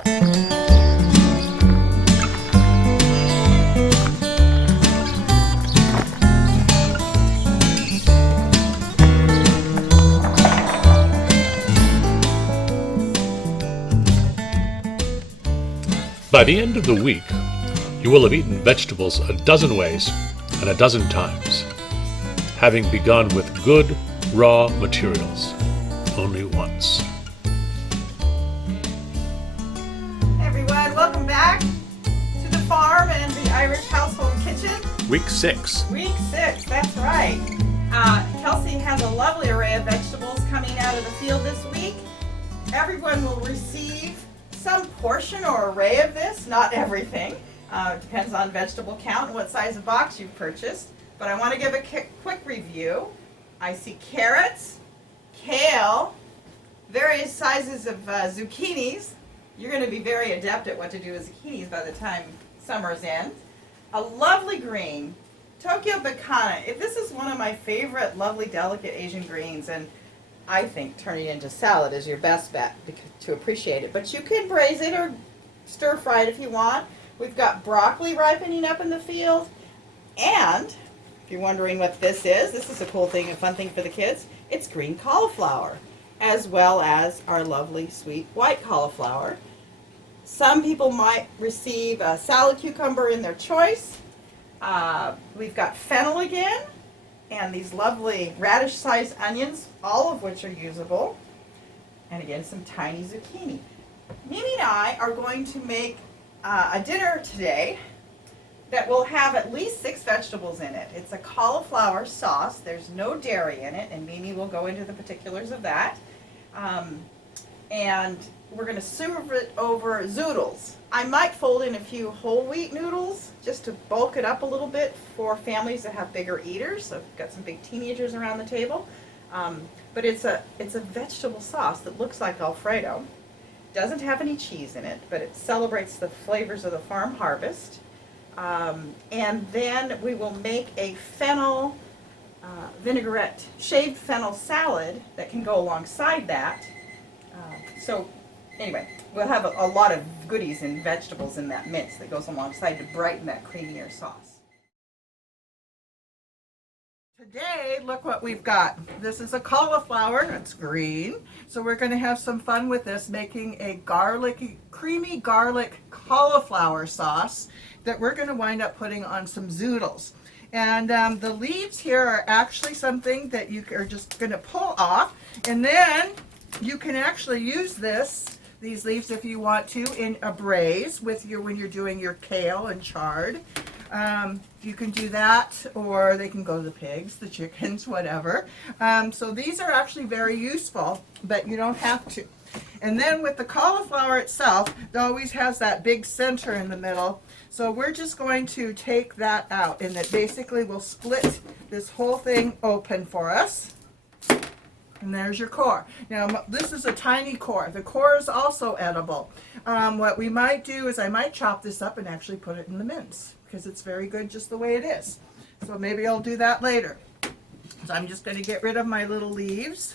By the end of the week, you will have eaten vegetables a dozen ways and a dozen times, having begun with good, raw materials only once. Hey everyone, welcome back to the farm and the Irish household kitchen. Week 6. Week 6, that's right. Kelsey has a lovely array of vegetables coming out of the field this week. Everyone will receive some portion or array of this, not everything. Depends on vegetable count and what size of box you've purchased. But I want to give a quick review. I see carrots, kale, various sizes of zucchinis. You're going to be very adept at what to do with zucchinis by the time summer's end. A lovely green, Tokyo Bacana. This is one of my favorite lovely delicate Asian greens, and I think turning it into salad is your best bet to appreciate it. But you can braise it or stir fry it if you want. We've got broccoli ripening up in the field. And if you're wondering what this is a cool thing, a fun thing for the kids. It's green cauliflower, as well as our lovely sweet white cauliflower. Some people might receive a salad cucumber in their choice. We've got fennel again, and these lovely radish-sized onions, all of which are usable. And again, some tiny zucchini. Mimi and I are going to make a dinner today that will have at least 6 vegetables in it. It's a cauliflower sauce. There's no dairy in it, and Mimi will go into the particulars of that. And we're going to serve it over zoodles. I might fold in a few whole wheat noodles just to bulk it up a little bit for families that have bigger eaters. So I've got some big teenagers around the table. But it's a vegetable sauce that looks like Alfredo. Doesn't have any cheese in it, but it celebrates the flavors of the farm harvest. And then we will make a fennel vinaigrette, shaved fennel salad that can go alongside that. So anyway, we'll have a lot of goodies and vegetables in that mix that goes alongside to brighten that creamier sauce. Today, look what we've got. This is a cauliflower, it's green. So we're going to have some fun with this, making a creamy garlic cauliflower sauce that we're going to wind up putting on some zoodles. And the leaves here are actually something that you are just going to pull off, and then you can actually use these leaves if you want to in a braise with when you're doing your kale and chard. You can do that, or they can go to the pigs, the chickens, whatever. So these are actually very useful, but you don't have to. And then with the cauliflower itself, it always has that big center in the middle. So we're just going to take that out, and it basically will split this whole thing open for us. And there's your core. Now, this is a tiny core. The core is also edible. What we might do is I might chop this up and actually put it in the mince, because it's very good just the way it is. So maybe I'll do that later. So I'm just going to get rid of my little leaves.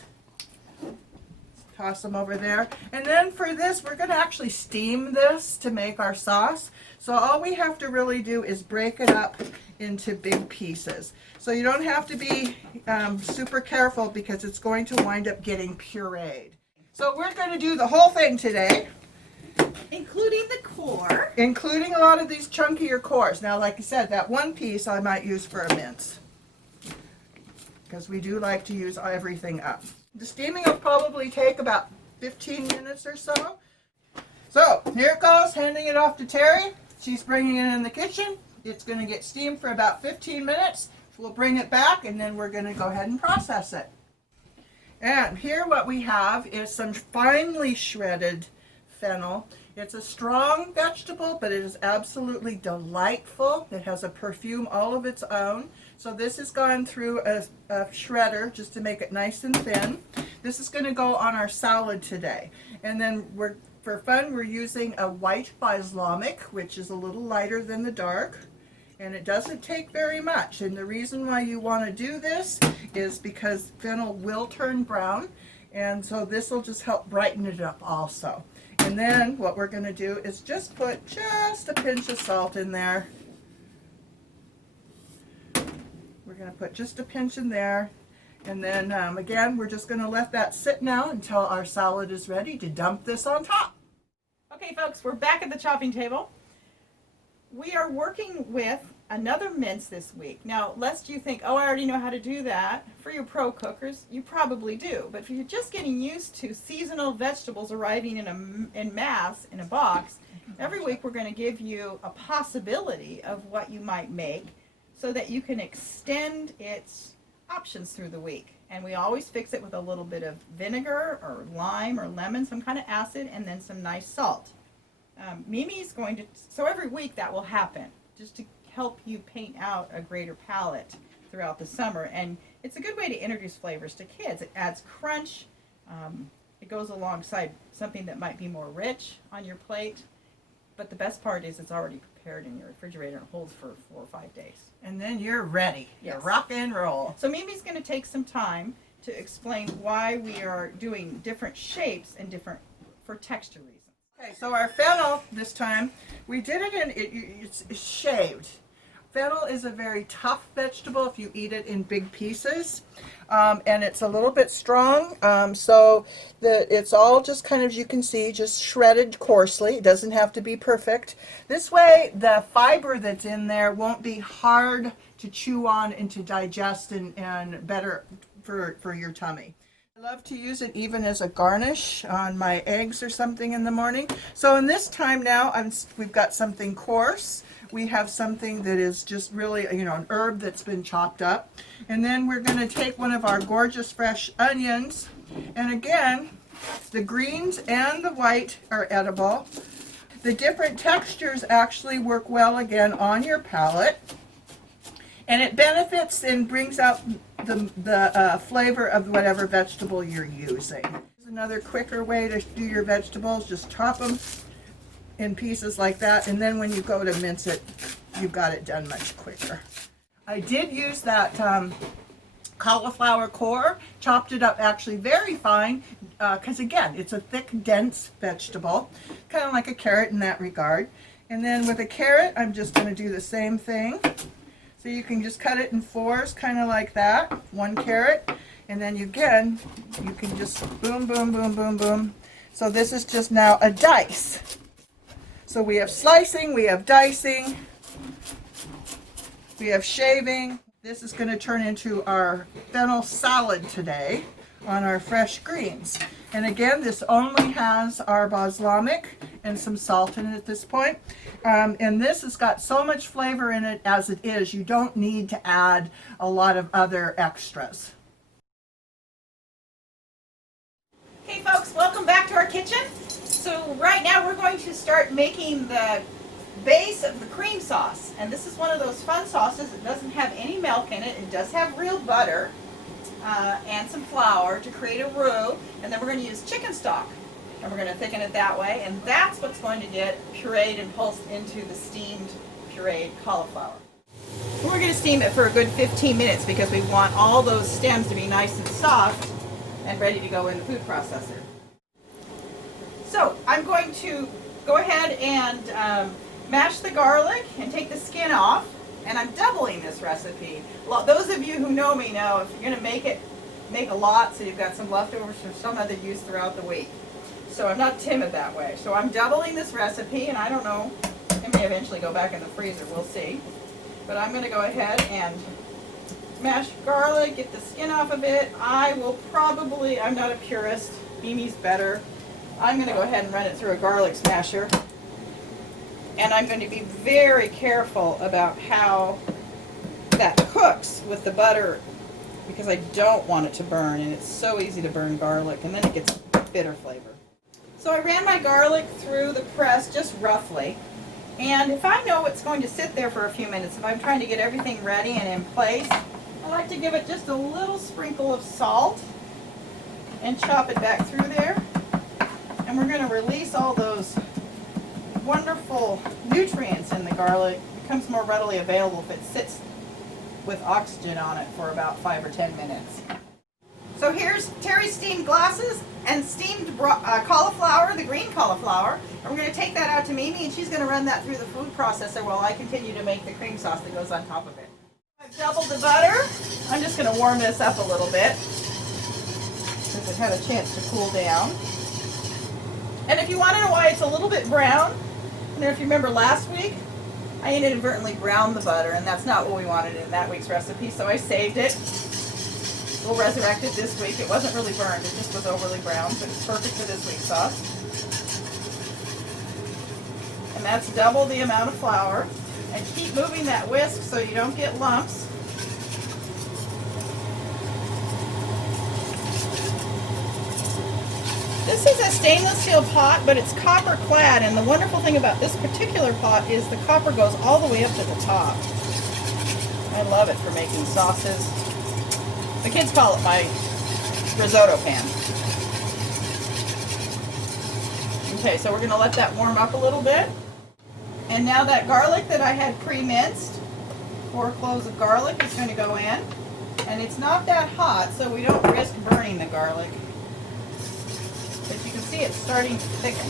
Toss them over there. And then for this, we're going to actually steam this to make our sauce. So all we have to really do is break it up into big pieces. So you don't have to be super careful, because it's going to wind up getting pureed. So we're going to do the whole thing today. Including the core. Including a lot of these chunkier cores. Now, like I said, that one piece I might use for a mince, because we do like to use everything up. The steaming will probably take about 15 minutes or so. So here it goes, handing it off to Terry. She's bringing it in the kitchen. It's going to get steamed for about 15 minutes. We'll bring it back, and then we're going to go ahead and process it. And here what we have is some finely shredded fennel. It's a strong vegetable, but it is absolutely delightful. It has a perfume all of its own. So this has gone through a shredder just to make it nice and thin. This is going to go on our salad today. And then for fun, we're using a white balsamic, which is a little lighter than the dark. And it doesn't take very much. And the reason why you want to do this is because fennel will turn brown. And so this will just help brighten it up also. And then what we're going to do is just put just a pinch of salt in there. We're going to put just a pinch in there. And then again, we're just going to let that sit now until our salad is ready to dump this on top. Okay folks, we're back at the chopping table. We are working with another mince this week. Now, lest you think, oh, I already know how to do that, for your pro cookers, you probably do. But if you're just getting used to seasonal vegetables arriving in mass in a box, every week we're going to give you a possibility of what you might make so that you can extend its options through the week. And we always fix it with a little bit of vinegar or lime or lemon, some kind of acid, and then some nice salt. Mimi's going to, so every week that will happen, just to help you paint out a greater palette throughout the summer. And it's a good way to introduce flavors to kids. It adds crunch. It goes alongside something that might be more rich on your plate. But the best part is it's already prepared in your refrigerator and holds for 4 or 5 days. And then you're ready. Yes. You rock and roll. So Mimi's going to take some time to explain why we are doing different shapes and different for texture reasons. Okay, so our fennel this time, we did it in, it's shaved. Fennel is a very tough vegetable if you eat it in big pieces, and it's a little bit strong, so it's all just kind of, you can see, just shredded coarsely. It doesn't have to be perfect. This way the fiber that's in there won't be hard to chew on and to digest and better for your tummy. I love to use it even as a garnish on my eggs or something in the morning. So in this time now, we've got something coarse. We have something that is just really, an herb that's been chopped up. And then we're going to take one of our gorgeous fresh onions. And again, the greens and the white are edible. The different textures actually work well again on your palate. And it benefits and brings out the flavor of whatever vegetable you're using. Here's another quicker way to do your vegetables. Just chop them in pieces like that, and then when you go to mince it, you've got it done much quicker. I did use that cauliflower core, chopped it up actually very fine, because again, it's a thick, dense vegetable, kind of like a carrot in that regard. And then with a carrot, I'm just going to do the same thing. So you can just cut it in fours, kind of like that, one carrot, and then you can just boom, boom, boom, boom, boom. So this is just now a dice. So we have slicing, we have dicing, we have shaving. This is going to turn into our fennel salad today on our fresh greens. And again, this only has our balsamic and some salt in it at this point. And this has got so much flavor in it as it is, you don't need to add a lot of other extras. Okay folks, welcome back to our kitchen. So right now we're going to start making the base of the cream sauce. And this is one of those fun sauces. It doesn't have any milk in it. It does have real butter and some flour to create a roux. And then we're going to use chicken stock. And we're going to thicken it that way. And that's what's going to get pureed and pulsed into the steamed pureed cauliflower. And we're going to steam it for a good 15 minutes because we want all those stems to be nice and soft and ready to go in the food processor. So I'm going to go ahead and mash the garlic and take the skin off, and I'm doubling this recipe. Those of you who know me know if you're going to make a lot so you've got some leftovers for some other use throughout the week. So I'm not timid that way. So I'm doubling this recipe, and I don't know, it may eventually go back in the freezer, we'll see. But I'm going to go ahead and mash garlic, get the skin off of it. I'm not a purist, Mimi's better. I'm going to go ahead and run it through a garlic smasher. And I'm going to be very careful about how that cooks with the butter because I don't want it to burn, and it's so easy to burn garlic, and then it gets bitter flavor. So I ran my garlic through the press just roughly, and if I know it's going to sit there for a few minutes, if I'm trying to get everything ready and in place, I like to give it just a little sprinkle of salt and chop it back through there. And we're going to release all those wonderful nutrients in the garlic. It becomes more readily available if it sits with oxygen on it for about 5 or 10 minutes. So here's Terry's steamed glasses and steamed cauliflower, the green cauliflower. And we're going to take that out to Mimi, and she's going to run that through the food processor while I continue to make the cream sauce that goes on top of it. I've doubled the butter. I'm just going to warm this up a little bit since it had a chance to cool down. And if you want to know why it's a little bit brown, and if you remember last week, I inadvertently browned the butter, and that's not what we wanted in that week's recipe, so I saved it. We'll resurrect it this week. It wasn't really burned, it just was overly browned, but it's perfect for this week's sauce. And that's double the amount of flour. And keep moving that whisk so you don't get lumps. This is a stainless steel pot, but it's copper clad, and the wonderful thing about this particular pot is the copper goes all the way up to the top. I love it for making sauces. The kids call it my risotto pan. Okay, so we're going to let that warm up a little bit. And now that garlic that I had pre-minced, 4 cloves of garlic, is going to go in. And it's not that hot, so we don't risk burning the garlic. But you can see it's starting to thicken.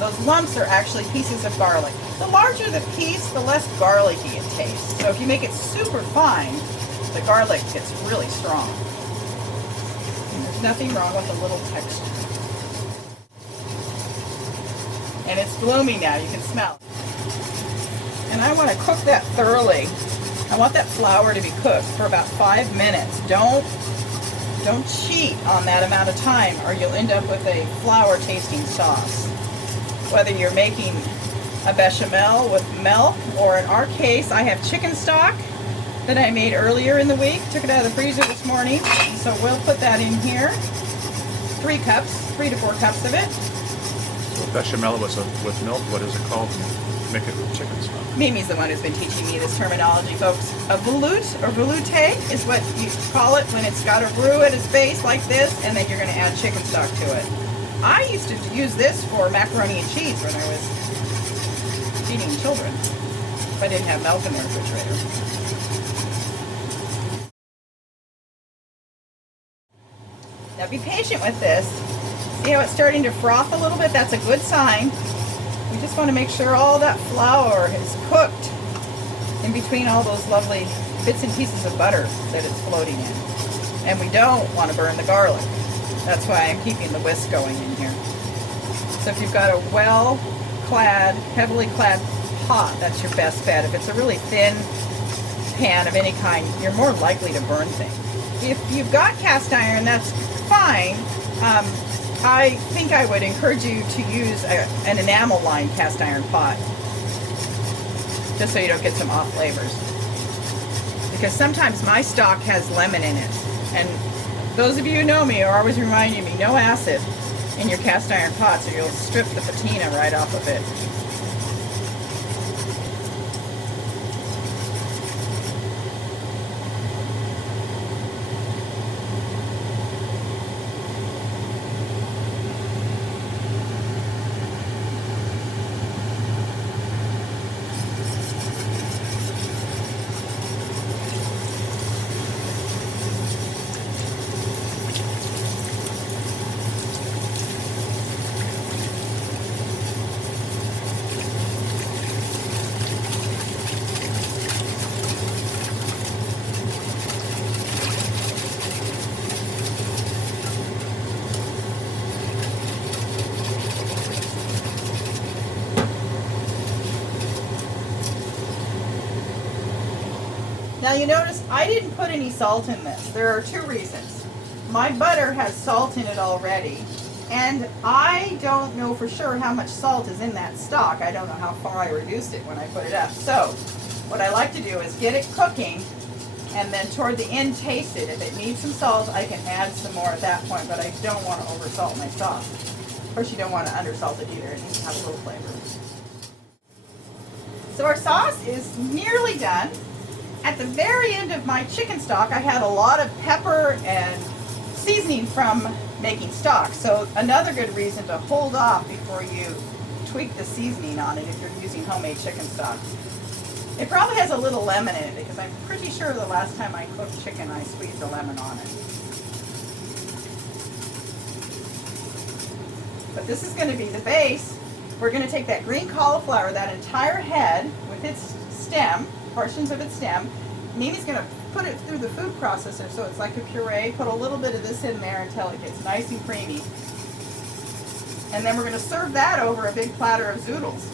Those lumps are actually pieces of garlic. The larger the piece, the less garlicky it tastes. So if you make it super fine, the garlic gets really strong. And there's nothing wrong with a little texture. And it's blooming now, you can smell. And I want to cook that thoroughly. I want that flour to be cooked for about 5 minutes. Don't cheat on that amount of time, or you'll end up with a flour tasting sauce. Whether you're making a bechamel with milk, or in our case, I have chicken stock that I made earlier in the week. Took it out of the freezer this morning. So we'll put that in here. 3 to 4 cups of it. So bechamel with milk, what is it called? Make it with chicken stock. Mimi's the one who's been teaching me this terminology, folks. A velouté, or velouté, is what you call it when it's got a roux at its base like this, and then you're going to add chicken stock to it. I used to use this for macaroni and cheese when I was feeding children, if I didn't have milk in the refrigerator. Now be patient with this. See how it's starting to froth a little bit? That's a good sign. We just want to make sure all that flour is cooked in between all those lovely bits and pieces of butter that it's floating in. And we don't want to burn the garlic. That's why I'm keeping the whisk going in here. So if you've got a well-clad, heavily clad pot, that's your best bet. If it's a really thin pan of any kind, you're more likely to burn things. If you've got cast iron, that's fine. I think I would encourage you to use an enamel-lined cast iron pot, just so you don't get some off flavors. Because sometimes my stock has lemon in it, and those of you who know me are always reminding me, no acid in your cast iron pots or you'll strip the patina right off of it. Now you notice I didn't put any salt in this. There are 2 reasons. My butter has salt in it already, and I don't know for sure how much salt is in that stock. I don't know how far I reduced it when I put it up. So what I like to do is get it cooking, and then toward the end taste it. If it needs some salt, I can add some more at that point, but I don't want to oversalt my sauce. Of course, you don't want to undersalt it either. It needs to have a little flavor. So our sauce is nearly done. At the very end of my chicken stock, I had a lot of pepper and seasoning from making stock. So another good reason to hold off before you tweak the seasoning on it if you're using homemade chicken stock. It probably has a little lemon in it because I'm pretty sure the last time I cooked chicken I squeezed a lemon on it. But this is going to be the base. We're going to take that green cauliflower, that entire head with its stem, portions of its stem. Mimi's going to put it through the food processor so it's like a puree. Put a little bit of this in there until it gets nice and creamy. And then we're going to serve that over a big platter of zoodles.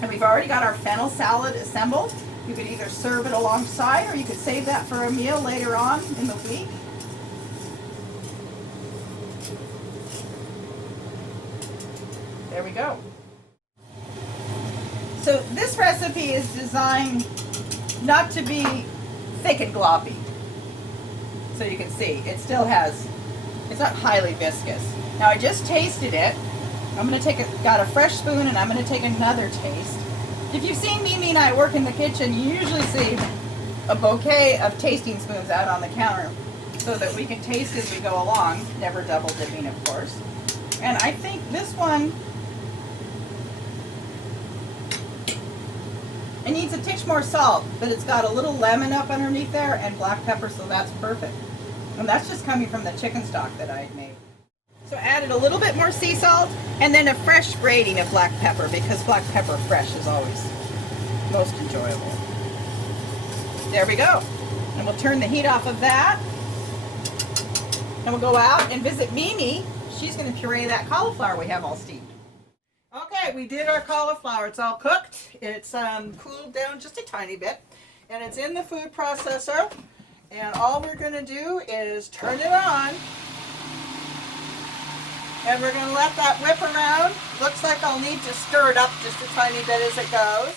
And we've already got our fennel salad assembled. You could either serve it alongside or you could save that for a meal later on in the week. There we go. So this recipe is designed not to be thick and gloppy. So you can see, it still has, it's not highly viscous. Now I just tasted it. I'm going to got a fresh spoon and I'm going to take another taste. If you've seen Mimi and I work in the kitchen, you usually see a bouquet of tasting spoons out on the counter so that we can taste as we go along, never double dipping of course. And I think this one, it needs a titch more salt, but it's got a little lemon up underneath there and black pepper, so that's perfect. And that's just coming from the chicken stock that I had made. So added a little bit more sea salt and then a fresh grating of black pepper because black pepper fresh is always most enjoyable. There we go. And we'll turn the heat off of that. And we'll go out and visit Mimi. She's going to puree that cauliflower we have all steamed. Okay, we did our cauliflower. It's all cooked. It's cooled down just a tiny bit. And it's in the food processor. And all we're going to do is turn it on. And we're going to let that whip around. Looks like I'll need to stir it up just a tiny bit as it goes.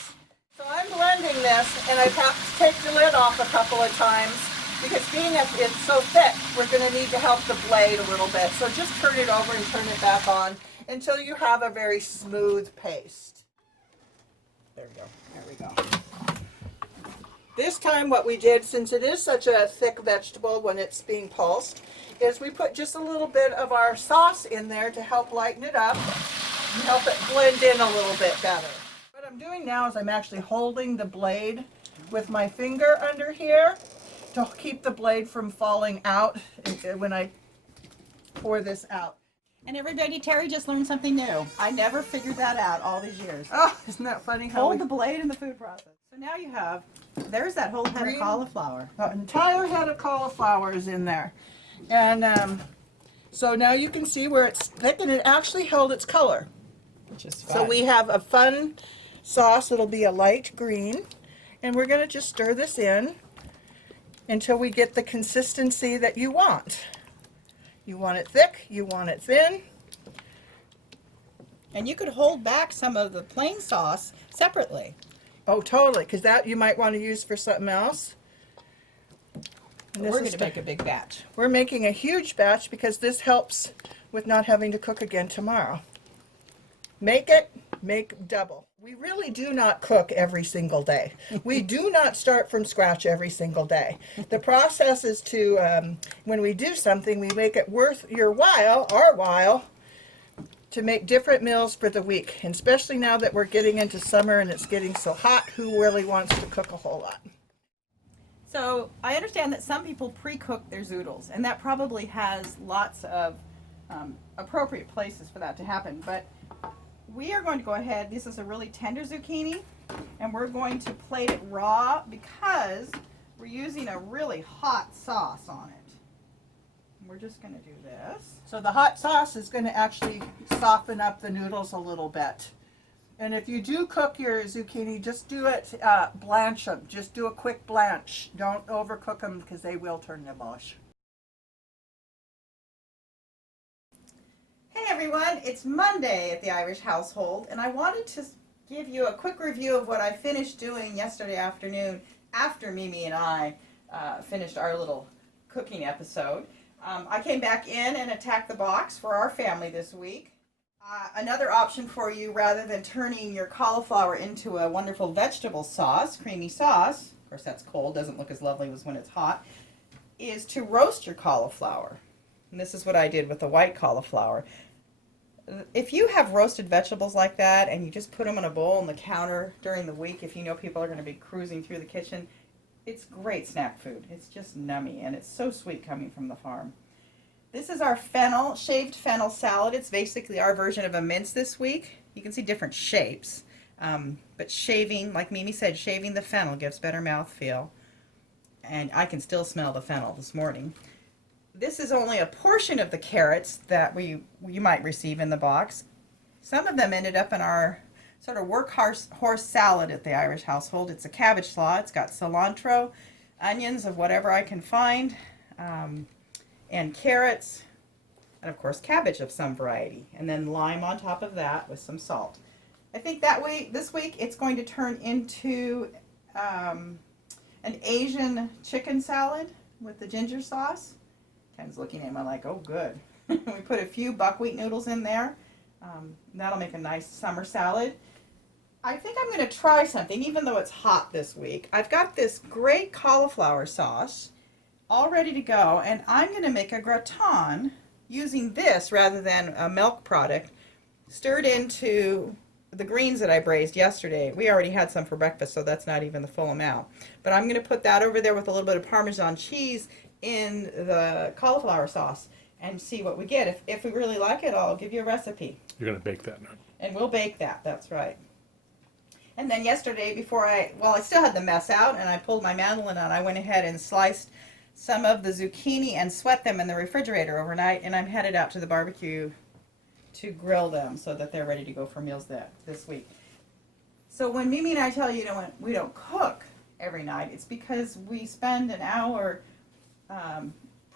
So I'm blending this, and I have to take the lid off a couple of times because being it's so thick, we're going to need to help the blade a little bit. So just turn it over and turn it back on until you have a very smooth paste. There we go. There we go. This time what we did, since it is such a thick vegetable when it's being pulsed, is we put just a little bit of our sauce in there to help lighten it up and help it blend in a little bit better. What I'm doing now is I'm actually holding the blade with my finger under here to keep the blade from falling out when I pour this out. And everybody, Terry just learned something new. I never figured that out all these years. Oh, isn't that funny? Hold the blade in the food process. So now you have, there's that whole head of cauliflower. An entire head of cauliflower is in there. And so now you can see where it's thick and it actually held its color. Which is fun. So we have a fun sauce. It'll be a light green. And we're going to just stir this in until we get the consistency that you want. You want it thick, you want it thin. And you could hold back some of the plain sauce separately. Oh, totally, because that you might want to use for something else. We're going to make a big batch. We're making a huge batch because this helps with not having to cook again tomorrow. Make double. We really do not cook every single day. We do not start from scratch every single day. The process is to, when we do something, we make it worth your while, our while, to make different meals for the week. And especially now that we're getting into summer and it's getting so hot, who really wants to cook a whole lot? So I understand that some people pre-cook their zoodles, and that probably has lots of appropriate places for that to happen. But we are going to go ahead, this is a really tender zucchini, and we're going to plate it raw because we're using a really hot sauce on it. And we're just going to do this. So the hot sauce is going to actually soften up the noodles a little bit. And if you do cook your zucchini, just do it, blanch them. Just do a quick blanch. Don't overcook them because they will turn to mush. Hey everyone, it's Monday at the Irish household, and I wanted to give you a quick review of what I finished doing yesterday afternoon after Mimi and I finished our little cooking episode. I came back in and attacked the box for our family this week. Another option for you, rather than turning your cauliflower into a wonderful vegetable sauce, creamy sauce, of course that's cold, doesn't look as lovely as when it's hot, is to roast your cauliflower. And this is what I did with the white cauliflower. If you have roasted vegetables like that and you just put them in a bowl on the counter during the week, if you know people are going to be cruising through the kitchen, it's great snack food. It's just nummy and it's so sweet coming from the farm. This is our fennel, shaved fennel salad. It's basically our version of a mince this week. You can see different shapes, but shaving, like Mimi said, shaving the fennel gives better mouthfeel. And I can still smell the fennel this morning. This is only a portion of the carrots that you might receive in the box. Some of them ended up in our sort of workhorse salad at the Irish household. It's a cabbage slaw. It's got cilantro, onions of whatever I can find, and carrots, and of course cabbage of some variety, and then lime on top of that with some salt. I think this week it's going to turn into an Asian chicken salad with the ginger sauce. Ken's looking at me like, oh good. We put a few buckwheat noodles in there. That'll make a nice summer salad. I think I'm going to try something, even though it's hot this week. I've got this great cauliflower sauce all ready to go, and I'm going to make a gratin using this rather than a milk product, stirred into the greens that I braised yesterday. We already had some for breakfast, so that's not even the full amount. But I'm going to put that over there with a little bit of Parmesan cheese in the cauliflower sauce and see what we get. If we really like it, I'll give you a recipe. You're going to bake that now. And we'll bake that, that's right. And then yesterday, before I still had the mess out, and I pulled my mandolin out, I went ahead and sliced some of the zucchini and sweat them in the refrigerator overnight, and I'm headed out to the barbecue to grill them so that they're ready to go for meals this week. So when Mimi and I tell you, we don't cook every night, it's because we spend an hour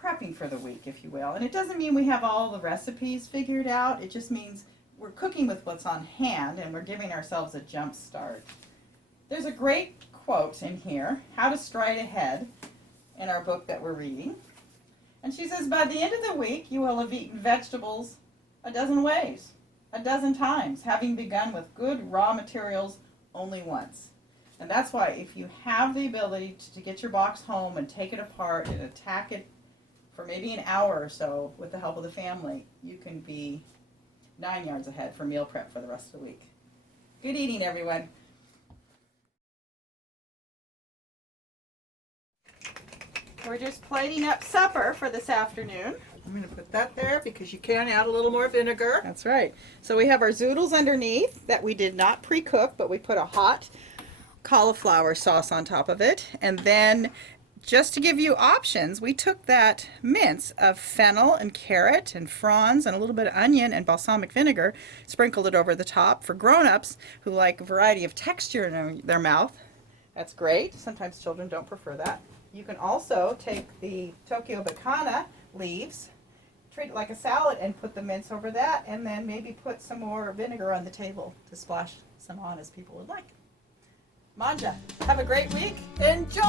prepping for the week, if you will. And it doesn't mean we have all the recipes figured out. It just means we're cooking with what's on hand, and we're giving ourselves a jump start. There's a great quote in here, How to Stride Ahead, in our book that we're reading. And she says, by the end of the week, you will have eaten vegetables a dozen ways, a dozen times, having begun with good raw materials only once. And that's why if you have the ability to get your box home and take it apart and attack it for maybe an hour or so with the help of the family, you can be 9 yards ahead for meal prep for the rest of the week. Good eating, everyone. We're just plating up supper for this afternoon. I'm going to put that there because you can add a little more vinegar. That's right. So we have our zoodles underneath that we did not pre-cook, but we put a hot cauliflower sauce on top of it. And then just to give you options, we took that mince of fennel and carrot and fronds and a little bit of onion and balsamic vinegar, sprinkled it over the top. For grown-ups who like a variety of texture in their mouth, that's great. Sometimes children don't prefer that. You can also take the Tokyo Bacana leaves, treat it like a salad, and put the mince over that, and then maybe put some more vinegar on the table to splash some on as people would like. Manja, have a great week. Enjoy!